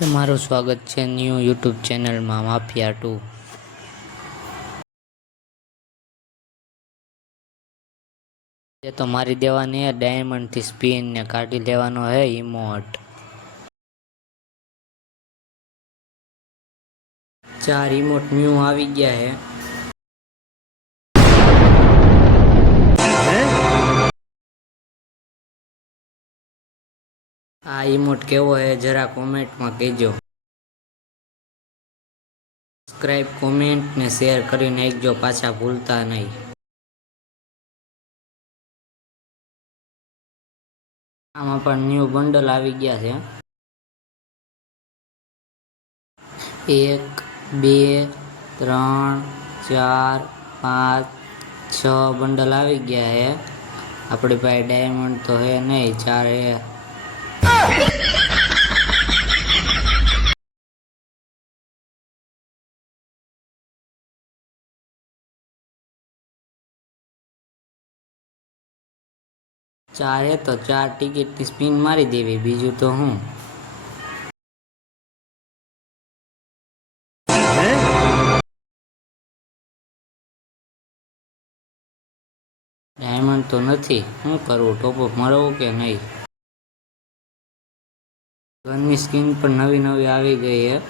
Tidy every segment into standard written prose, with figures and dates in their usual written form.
તમારું સ્વાગત છે ન્યૂ યુટ્યુબ ચેનલમાં માફિયા 2। ये तो मारी देवानी है डायमंड थी स्पिन ने काटी लेवानो है इमोट। 4 इमोट न्यू આવી ગયા है। आ इमोट केवो है जरा कमेंट में कहो। सब्सक्राइब कमेंट ने शेर करी नाखजो पाछा भूलता नहीं। आमां पण न्यू बंडल આવી ગયા છે। 1 2 3 4 5 6 बंडल આવી ગયા है। अपने पास डायमंड तो है नहीं, 4 है। चार है तो 4 टिकट की स्पिन मारी देवी, बीजू तो हूँ। डायमंड तो नहीं, हूँ करूँ टॉपअप मारो के नहीं। गन की स्किन पर नवी नवी आई गई है।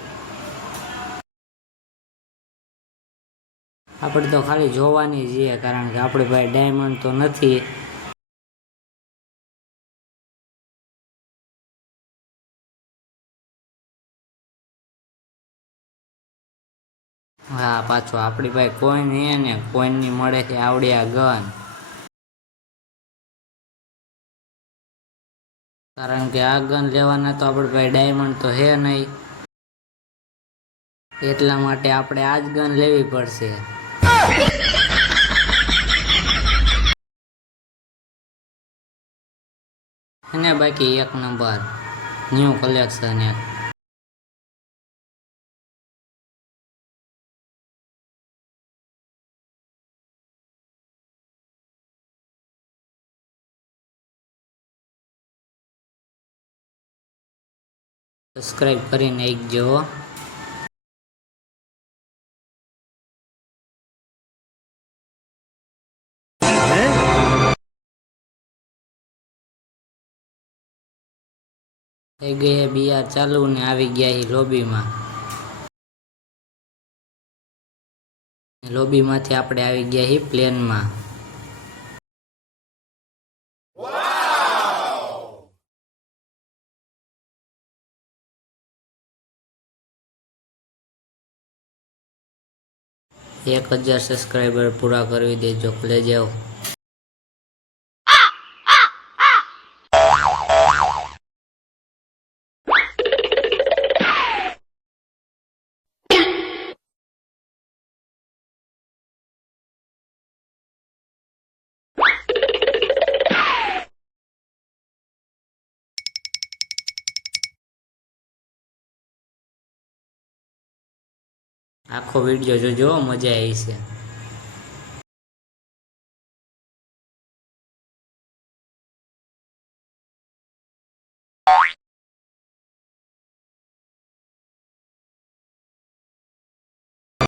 આપણે તો ખાલી જોવાની જ છે, કારણ કે આપણે ભાઈ ડાયમંડ તો નથી। हाँ पाछो आपणी भाई कोइन है ने कोइन नी मळे छे आवड़ी आ गन, कारण के आ गन लेवाना तो आपणे भाई डायमंड तो है नहीं, એટલા માટે આપણે આ જ ગન લેવી પડશે। અને બાકી 1 નંબર ન્યू કલેક્શન है। सब्सक्राइब करी नाखजो। થઈ ગઈ હે બીઆર ચાલુ ને આવી ગયા હી લોબી માં। લોબી માંથી આપણે આવી ગયા હી પ્લેન માં। वाव 1000 सब्सक्राइबर पूरा करवी देजो, ले जाओ। आखो वीडियो जो मजा आई है।